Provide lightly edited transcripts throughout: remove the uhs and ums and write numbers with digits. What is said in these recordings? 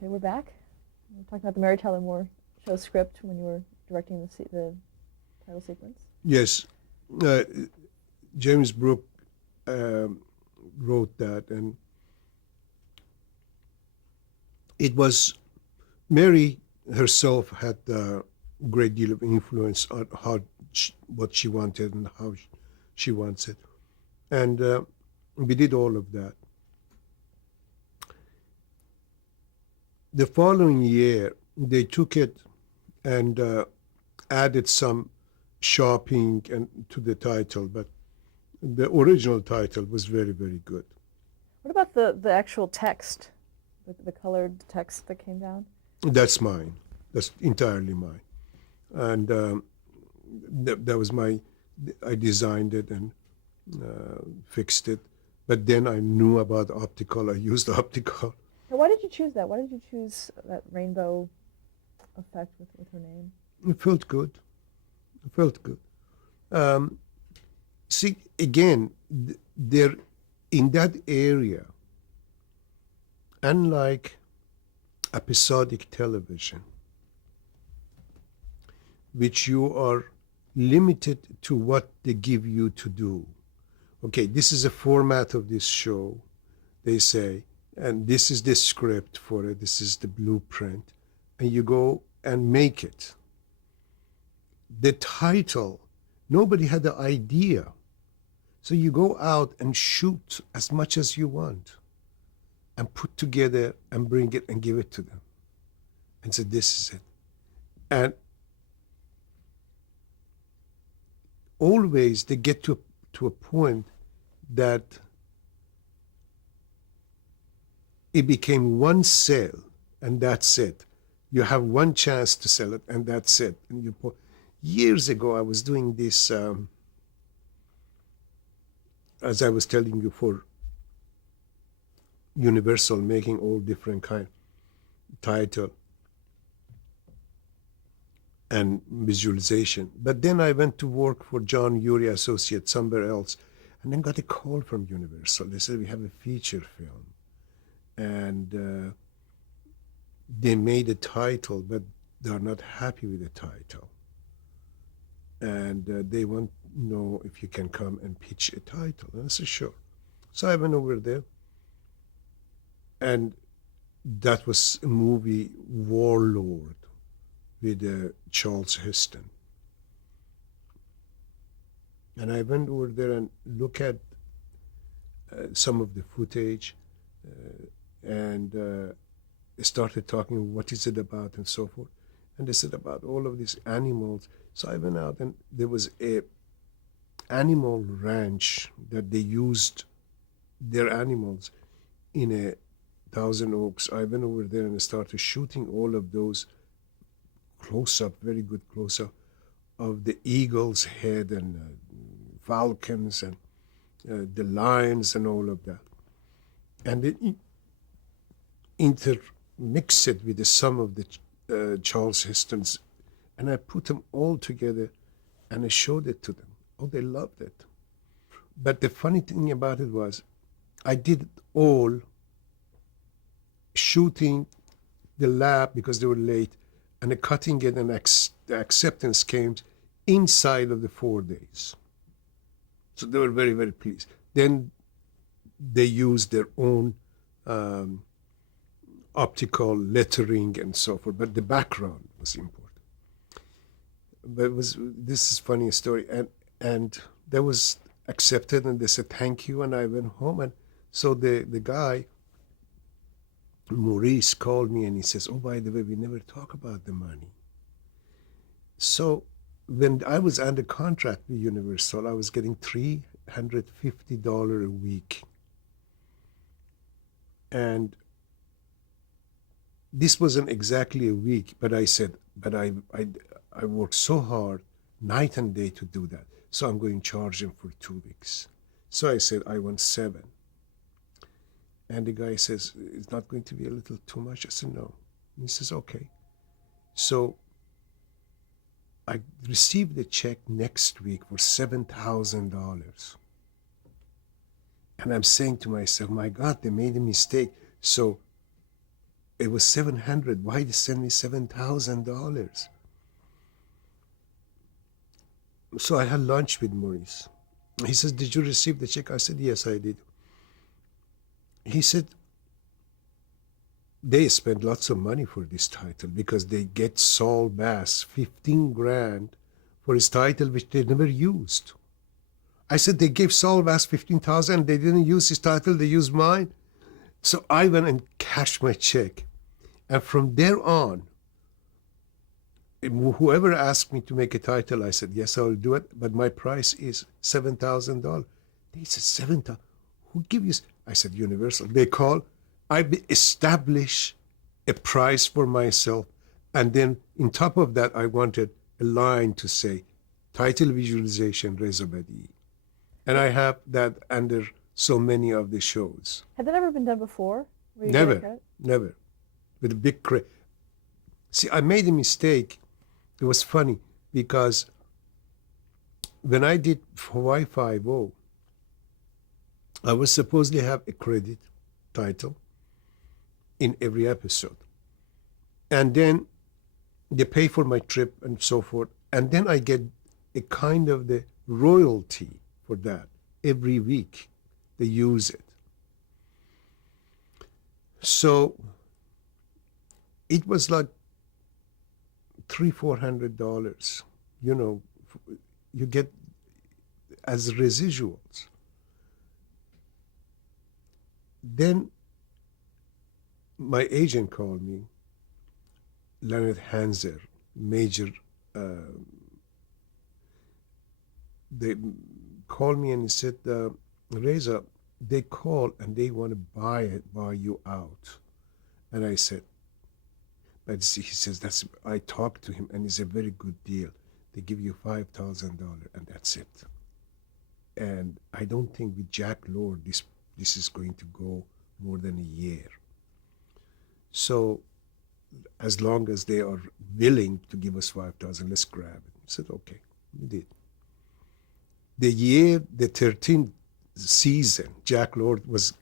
Okay, we're back. We're talking about the Mary Tyler Moore show script when you were directing the title sequence. Yes, uh, James Brooke um, wrote that, and it was Mary herself had a great deal of influence on what she wanted and how she wants it, and we did all of that. The following year, they took it and added some shopping and to the title, but the original title was very, very good. What about the actual text, the colored text that came down? That's mine. That's entirely mine. And that was my. I designed it and fixed it. But then I knew about optical. I used optical. Now, why did you choose that? Why did you choose that rainbow effect with her name? It felt good. It felt good. Um, See, again, there in that area, unlike episodic television, which you are limited to what they give you to do. Okay, this is a format of this show, they say, and this is the script for it, this is the blueprint, and you go and make it. The title, nobody had the idea. So you go out and shoot as much as you want and put together and bring it and give it to them and say, this is it. And always they get to a point that it became one sale and that's it. You have one chance to sell it and that's it. And years ago, I was doing this, as I was telling you, for Universal, making all different kind title and visualization. But then I went to work for John Urey Associates somewhere else, and then got a call from Universal. They said, we have a feature film. And they made a title, but they're not happy with the title. And they want to know if you can come and pitch a title. And I said, sure. So I went over there, and that was a movie, Warlord, with Charles Heston. And I went over there and looked at some of the footage and started talking, what is it about and so forth. And they said about all of these animals. So I went out, and there was a animal ranch that they used their animals in a Thousand Oaks. I went over there and started shooting all of those close-up, very good close-up of the eagle's head and falcons and the lions and all of that. And then intermix it with some of the Charles Heston's, and I put them all together and I showed it to them. Oh, they loved it. But the funny thing about it was, I did it all shooting the lab because they were late, and the cutting it and the acceptance came inside of the 4 days. So they were very, very pleased. Then they used their own optical lettering and so forth, but the background was important. But this is a funny story, and that was accepted, and they said thank you, and I went home, and so the guy Maurice called me and he says, oh, by the way, we never talk about the money. So when I was under contract with Universal, I was getting $350 a week. And this wasn't exactly a week, but I said, but I worked so hard, night and day to do that. So I'm going to charge him for 2 weeks. So I said, I want 7. And the guy says, it's not going to be a little too much? I said, no. And he says, okay. So I received a check next week for $7,000. And I'm saying to myself, my God, they made a mistake. So it was $700. Why they send me $7,000? So I had lunch with Maurice. He says, did you receive the check? I said, yes, I did. He said, they spent lots of money for this title because they get Saul Bass 15 grand for his title, which they never used. I said, they gave Saul Bass 15,000. They didn't use his title. They used mine. So I went and cashed my check. And from there on, whoever asked me to make a title, I said, yes, I will do it. But my price is $7,000. They said, $7,000. Who give you? I said, Universal. They call. I establish a price for myself. And then on top of that, I wanted a line to say, title visualization, Reza Badiyi. And I have that under so many of the shows. Had that ever been done before? Where you get a Never, credit? never. With a big See, I made a mistake. It was funny because when I did Hawaii 5-0, I was supposedly have a credit title in every episode. And then they pay for my trip and so forth. And then I get a kind of the royalty for that every week. They use it. So it was like $300-400, you get as residuals. Then my agent called me, Leonard Hanser, major. They called me and he said, Reza, they call and they want to buy you out. And I said, but he says, I talked to him and it's a very good deal. They give you $5,000 and that's it. And I don't think with Jack Lord, this is going to go more than a year. So as long as they are willing to give us $5,000, let's grab it. I said, okay, we did. The 13th season, Jack Lord was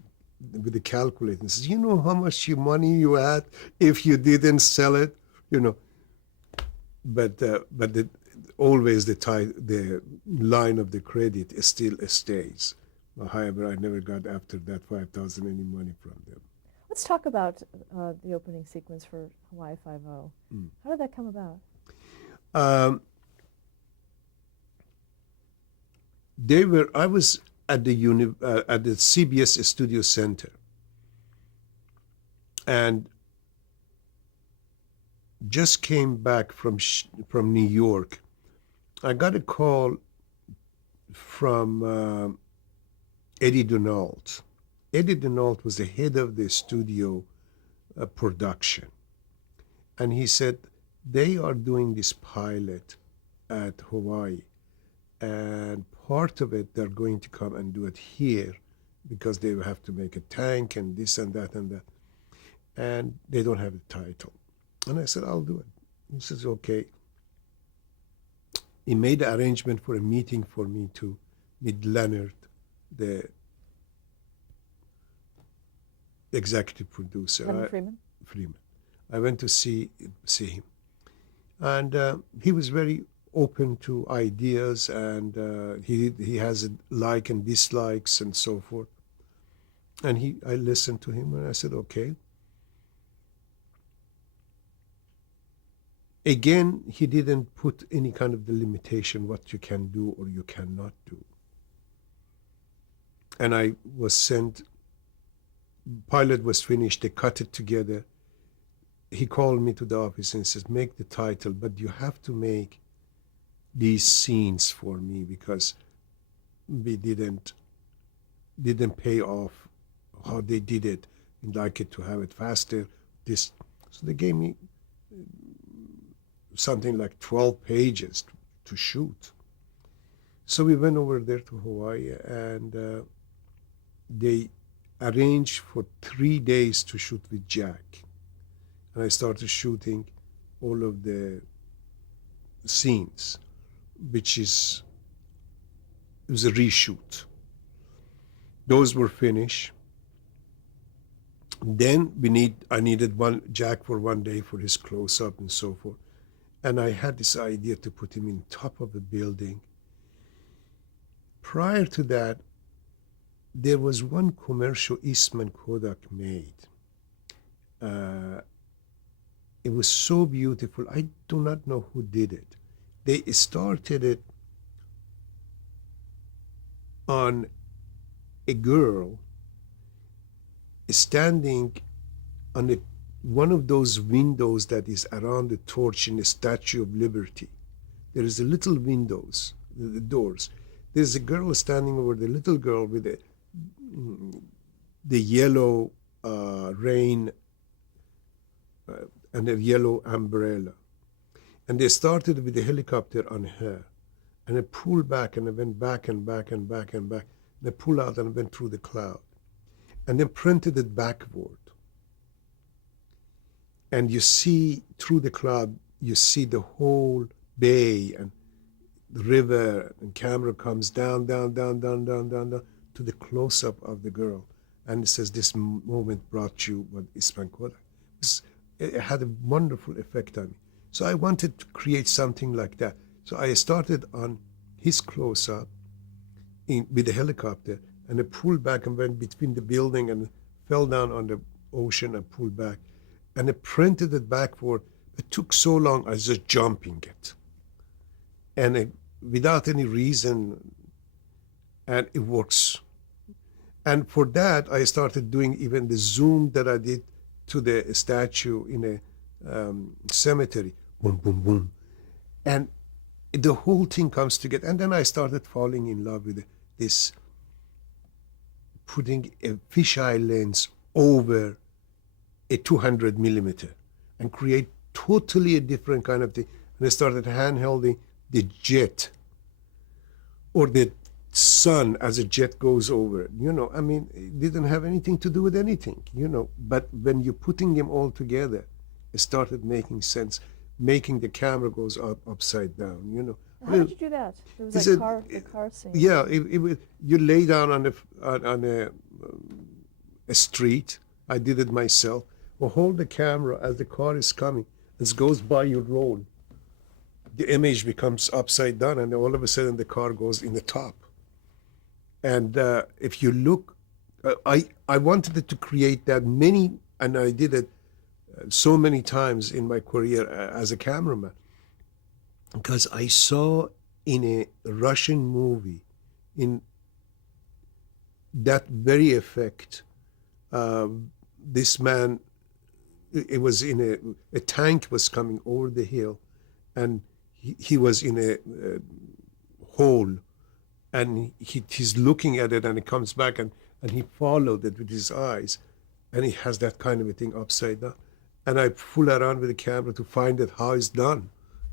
with the calculator and says, you know how much money you had if you didn't sell it, but always the line of the credit still stays. However, I never got after that $5,000 any money from them. Let's talk about the opening sequence for Hawaii 5-0. How did that come about? I was at the CBS Studio Center, and just came back from New York. I got a call from Eddie Denault. Eddie Denault was the head of the studio production, and he said they are doing this pilot at Hawaii, and part of it they're going to come and do it here because they will have to make a tank and this and that, and they don't have a title. And I said, I'll do it. He says, okay. He made an arrangement for a meeting for me to meet Leonard, the executive producer. Leonard Freeman? Freeman. I went to see him. And he was very open to ideas, and he has like and dislikes and so forth. And I listened to him and I said, okay. Again, he didn't put any kind of the limitation what you can do or you cannot do. And I was sent, pilot was finished, they cut it together. He called me to the office and says, make the title, but you have to make these scenes for me because we didn't pay off how they did it. I'd like it to have it faster. So they gave me something like 12 pages to shoot. So we went over there to Hawaii, and they arranged for 3 days to shoot with Jack. And I started shooting all of the scenes, it was a reshoot. Those were finished. Then I needed one Jack for one day for his close up and so forth. And I had this idea to put him in top of a building. Prior to that, there was one commercial Eastman Kodak made. It was so beautiful. I do not know who did it. They started it on a girl standing on one of those windows that is around the torch in the Statue of Liberty. There is a little windows, the doors. There's a girl standing over the little girl with the yellow rain and a yellow umbrella. And they started with the helicopter on her. And it pulled back and it went back and back and back and back. And it pulled out and went through the cloud. And then printed it backward. And you see through the cloud, you see the whole bay and the river, and camera comes down, down, down, down, down, down, down to the close-up of the girl. And it says, this moment brought you what Eastman Kodak. It had a wonderful effect on me. So I wanted to create something like that. So I started on his close-up with the helicopter, and it pulled back and went between the building and fell down on the ocean and pulled back. And it printed it backward. It took so long, I was just jumping it. And without any reason, and it works. And for that, I started doing even the zoom that I did to the statue in a cemetery. Boom, boom, boom. And the whole thing comes together. And then I started falling in love with this, putting a fisheye lens over a 200 millimeter and create totally a different kind of thing. And I started handholding the jet or the sun as a jet goes over. I mean, it didn't have anything to do with anything, But when you're putting them all together, it started making sense, making the camera goes upside down, How did you do that? There was like the car scene. Yeah, you lay down on a street. I did it myself. Or hold the camera as the car is coming. As it goes by, you roll. The image becomes upside down, and all of a sudden the car goes in the top. And if you look, I wanted it to create that and I did it so many times in my career as a cameraman, because I saw in a Russian movie, in that very effect, this man, it was in a tank was coming over the hill, and he was in a hole, and he's looking at it, and it comes back, and he followed it with his eyes, and he has that kind of a thing upside down. And I fool around with the camera to find out how it's done,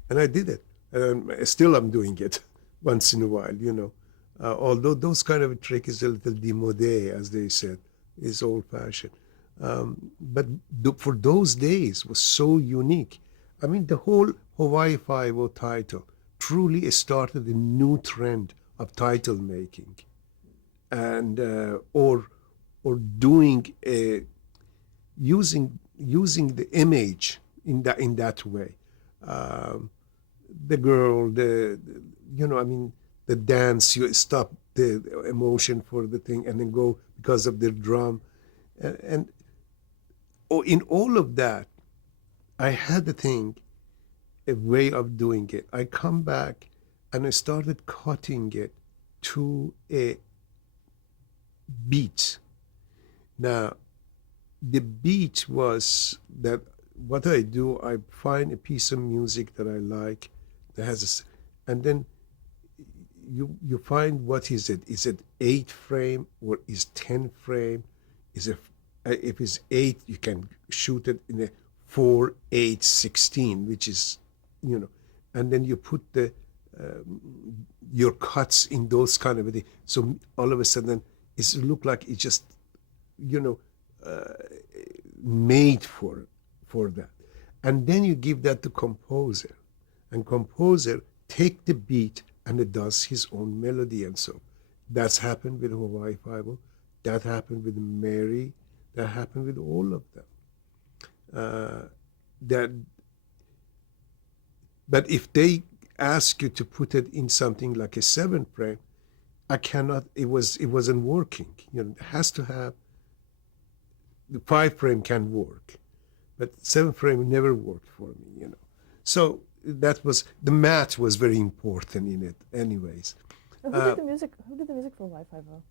and I did it. And still I'm doing it once in a while, although those kind of a trick is a little démodé, as they said, is old-fashioned. But for those days was so unique. I mean, the whole Hawaii Five-0 title truly started a new trend of title making, and or doing using the image in that way. The girl, the dance, you stop the emotion for the thing and then go because of the drum, and in all of that, I had a way of doing it. I come back and I started cutting it to a beat. Now, the beat was that what I do, I find a piece of music that I like that has and then you find what is it? Is it 8 frame or is 10 frame? Is it if it's 8, you can shoot it in a 4, 8, 16, which is, and then you put your cuts in those kind of things. So all of a sudden, it look like it's just, made for that. And then you give that to composer, and composer take the beat and it does his own melody, and so that's happened with Hawaii Five-0. That happened with Mary. That happened with all of them. That, but if they ask you to put it in something like a 7 frame, I cannot. It wasn't working. It has to have the 5 frame can work, but 7 frame never worked for me. So that was the math was very important in it, anyways. So who did the music? Who did the music for Y50?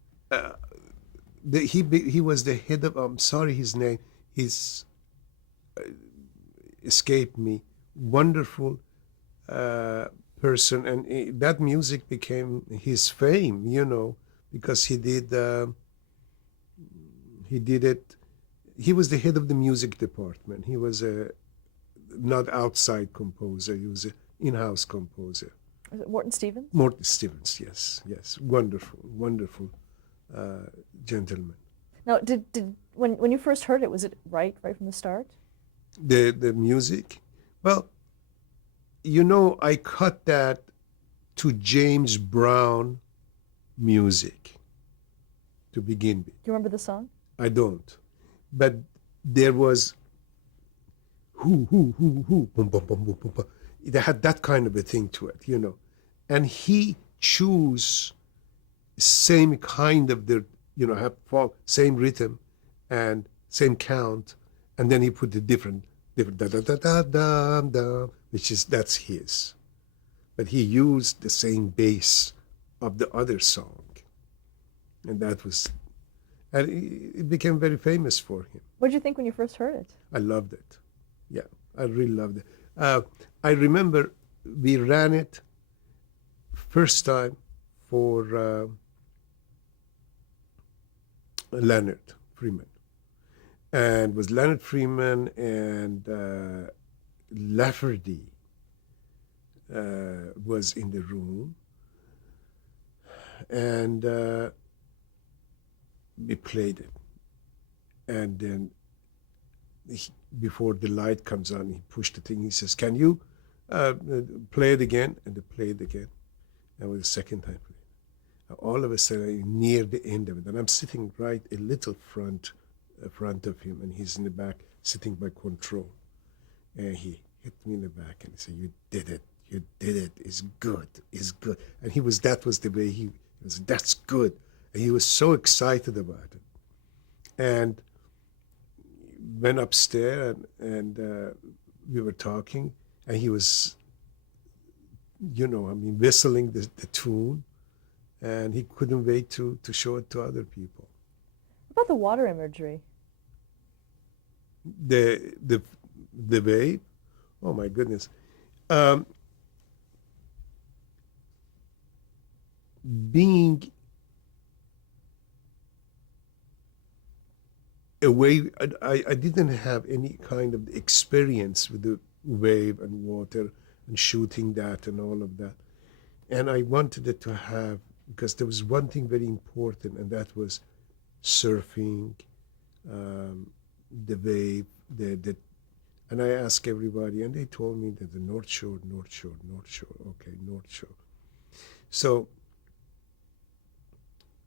He was the head of. I'm sorry, his name. He's escaped me. Wonderful person, and that music became his fame. Because he did it. He was the head of the music department. He was a not outside composer. He was an in-house composer. Is it Morton Stevens? Morton Stevens, yes, wonderful gentleman. Now, did when you first heard it, was it right from the start? The music, well, I cut that to James Brown music to begin with. Do you remember the song? I don't, but there was who, boom, boom, boom, boom, boom, boom. It had that kind of a thing to it, and he chose same kind of have same rhythm and same count, and then he put the different da da da da da da, that's his, but he used the same bass of the other song, and it became very famous for him. What did you think when you first heard it? I loved it. Yeah, I really loved it. I remember we ran it first time for Leonard Freeman. And it was Leonard Freeman and Lafferty was in the room. And we played it. And then before the light comes on, he pushed the thing. He says, "Can you play it again?" And they played again. That was the second time. All of a sudden, near the end of it, and I'm sitting right a little front of him, and he's in the back, sitting by control. And he hit me in the back and he said, "You did it. You did it. It's good. It's good." And that was the way he was. That's good. And he was so excited about it. And went upstairs and we were talking, and he was, whistling the tune, and he couldn't wait to show it to other people. What about the water imagery? The wave, oh my goodness. Being a wave, I didn't have any kind of experience with the wave and water and shooting that and all of that. And I wanted it to have, because there was one thing very important, and that was surfing, the wave, and I asked everybody, and they told me that the North Shore, okay, North Shore. So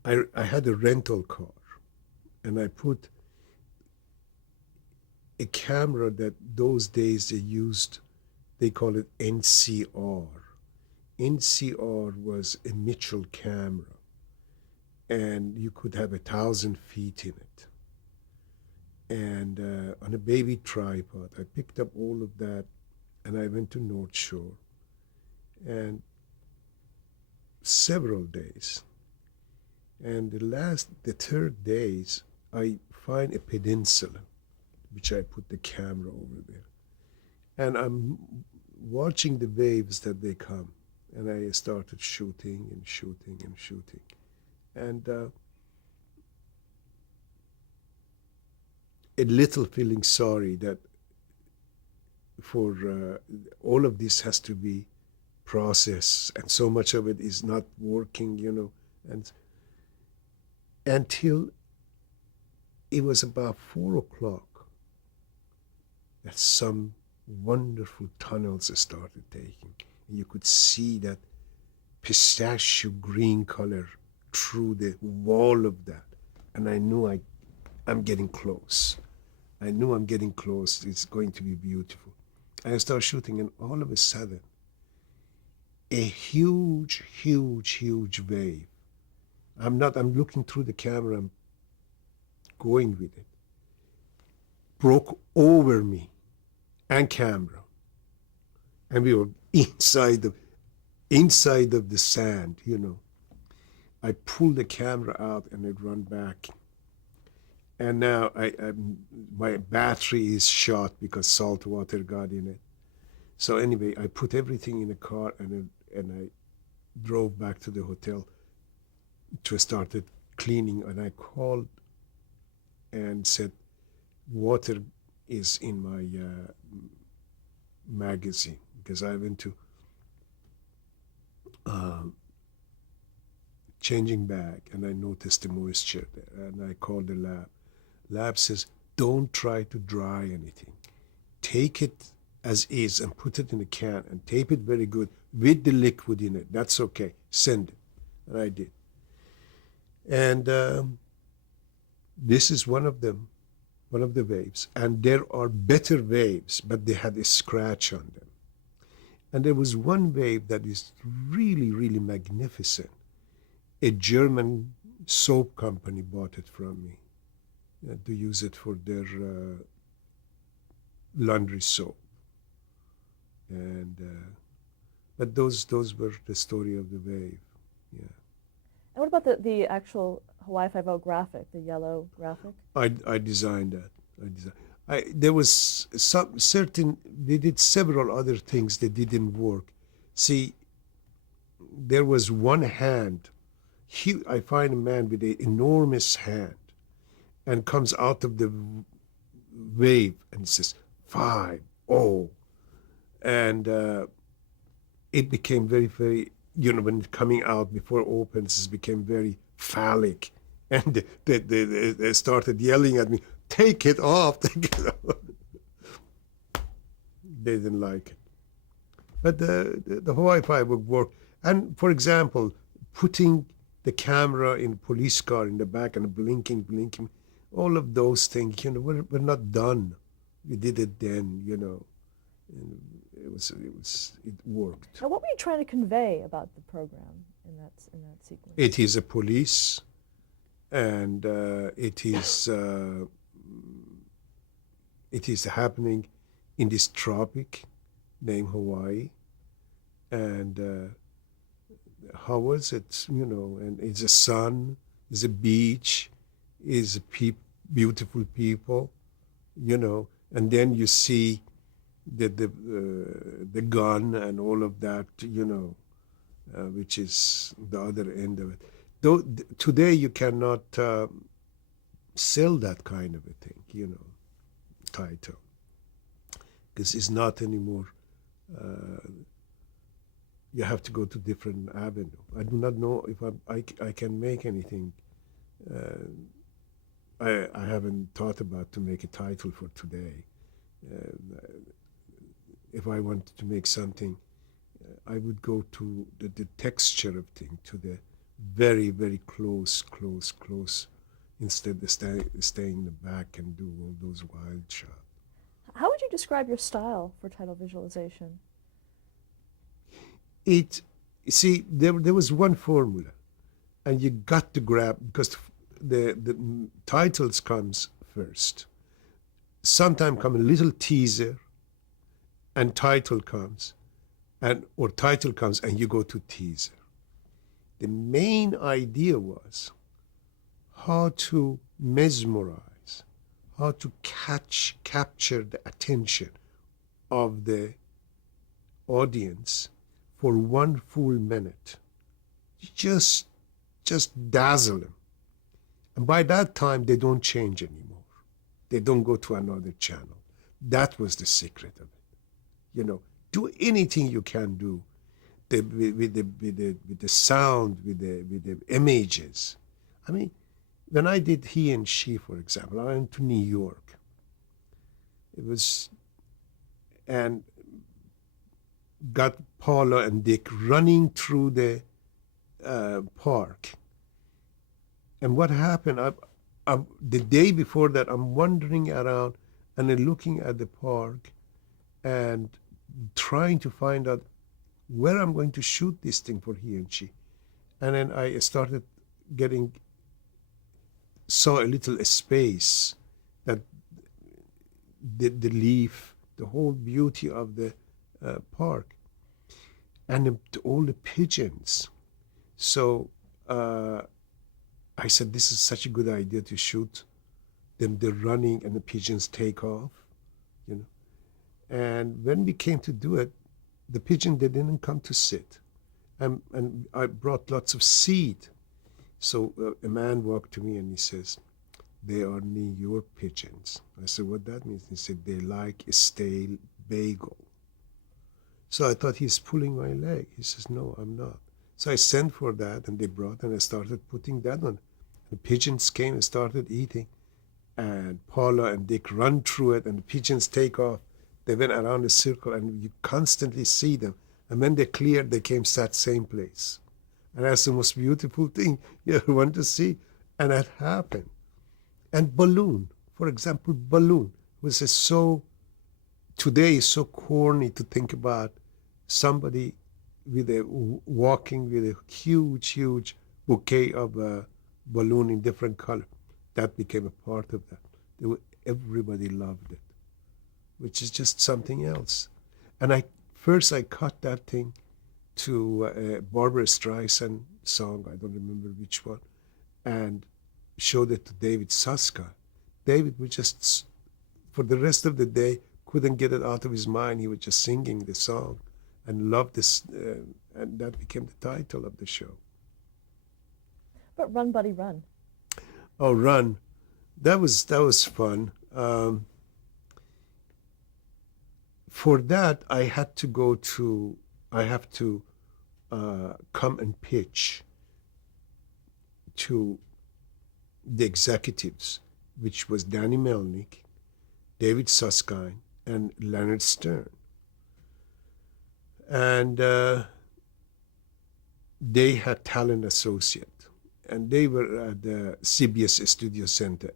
I had a rental car, and I put a camera that those days they call it NCR. NCR was a Mitchell camera, and you could have 1,000 feet in it. And on a baby tripod, I picked up all of that, and I went to North Shore, and several days. And the third days, I find a peninsula, which I put the camera over there. And I'm watching the waves that they come. And I started shooting and shooting and shooting. And a little feeling sorry that for all of this has to be processed, and so much of it is not working, and until it was about 4:00 that some wonderful tunnels started taking. And you could see that pistachio green color through the wall of that. And I knew I'm getting close. I knew I'm getting close. It's going to be beautiful. I start shooting, and all of a sudden, a huge, huge, huge wave. I'm looking through the camera, I'm going with it. Broke over me and camera. And we were inside of the sand, you know. I pulled the camera out and I run back. And now my battery is shot because salt water got in it. So anyway, I put everything in the car and I drove back to the hotel to started cleaning. And I called and said, water is in my magazine, because I went to changing bag and I noticed the moisture there, and I called the lab. Lab says, don't try to dry anything. Take it as is and put it in a can and tape it very good with the liquid in it. That's okay. Send it. And I did. And this is one of them, one of the waves. And there are better waves, but they had a scratch on them. And there was one wave that is really, really magnificent. A German soap company bought it from me to use it for their laundry soap. And but those were the story of the wave. Yeah. And what about the actual Hawaii Five-0 graphic, the yellow graphic? I designed that. There was some certain, they did several other things that didn't work. See, there was one hand. I find a man with an enormous hand and comes out of the wave and says 5-0, and it became very, very, when coming out before it opens, it became very phallic, and they started yelling at me, take it off, take it off. They didn't like it, but the Hawaii Five would work. And for example, putting the camera in a police car in the back and blinking, all of those things, we're not done. We did it then, and it worked. Now, what were you trying to convey about the program in that sequence? It is a police, and it is happening in this tropic named Hawaii, and how was it? And it's a sun, it's a beach, it's beautiful people, and then you see the gun and all of that, which is the other end of it. Though today you cannot sell that kind of a thing, title, because it's not anymore. You have to go to different avenue. I do not know if I can make anything. I haven't thought about to make a title for today. If I wanted to make something, I would go to the texture of thing, to the very, very close, instead of staying in the back and do all those wild shots. How would you describe your style for title visualization? There was one formula, and you got to grab, because the titles comes first. Sometimes come a little teaser, and title comes, or title comes, and you go to teaser. The main idea was how to mesmerize, how to capture the attention of the audience for 1 full minute. Just dazzle them. And by that time, they don't change anymore. They don't go to another channel. That was the secret of it. Do anything you can do with the sound, with the images. I mean, when I did He and She, for example, I went to New York. And got Paula and Dick running through the park. And what happened, the day before that, I'm wandering around and then looking at the park and trying to find out where I'm going to shoot this thing for he and she. And then I started getting, saw a little space that the leaf, the whole beauty of the park, and all the pigeons. So I said, this is such a good idea to shoot them. They're running and the pigeons take off, you know. And when we came to do it, the pigeon, they didn't come to sit. And I brought lots of seed. So a man walked to me and he says, they are New York pigeons. I said, what that means? He said, they like a stale bagel. So I thought he's pulling my leg. He says, no, I'm not. So I sent for that and they brought and I started putting that on. The pigeons came and started eating. And Paula and Dick run through it and the pigeons take off. They went around a circle and you constantly see them. And when they cleared, they came sat same place. And that's the most beautiful thing you ever want to see. And that happened. And balloon, for example, balloon was today is so corny to think about somebody walking with a huge bouquet of balloon in different color. That became a part of that. Everybody loved it, which is just something else. And I cut that thing to a Barbara Streisand song, I don't remember which one, and showed it to David Suska. David was just, for the rest of the day, couldn't get it out of his mind. He was just singing the song and loved this, and that became the title of the show. But Run, Buddy, Run. Oh, Run. That was fun. For that, I have to come and pitch to the executives, which was Danny Melnick, David Susskind, and Leonard Stern. And they had talent associate, and they were at the CBS Studio Center,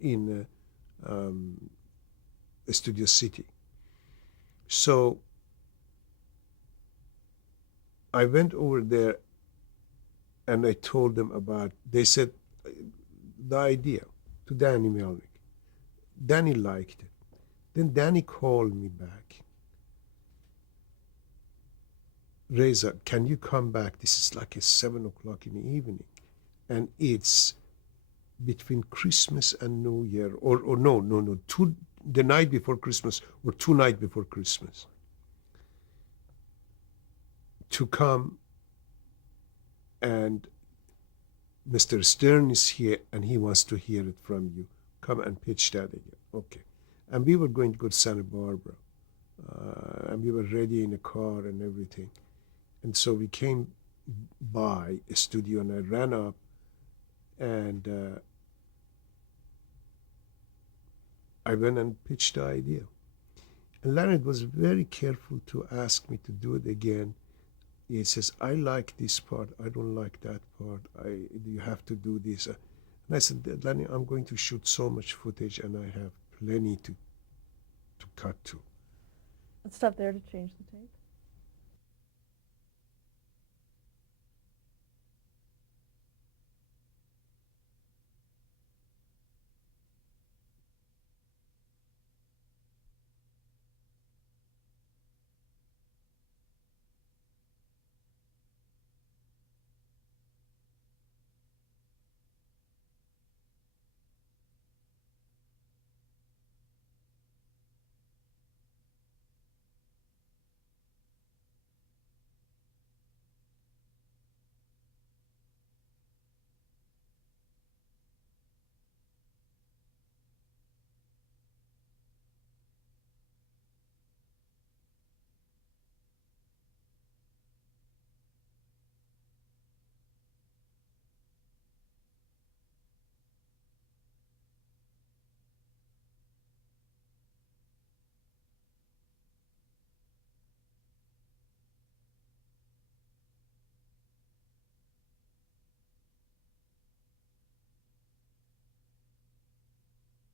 in Studio City. So I went over there and I told them they said the idea to Danny Melnick. Danny liked it. Then Danny called me back. Reza, can you come back? This is like at 7 o'clock in the evening. And it's between Christmas and New Year, or no, the night before Christmas, or 2 nights before Christmas. To come, and Mr. Stern is here and he wants to hear it from you. Come and pitch that again. Okay. And we were going to go to Santa Barbara. And we were ready in a car and everything. And so we came by a studio and I ran up and I went and pitched the idea. And Leonard was very careful to ask me to do it again. He says, I like this part, I don't like that part, you have to do this. And I said, Lenny, I'm going to shoot so much footage and I have plenty to cut to. Let's stop there to change the tape.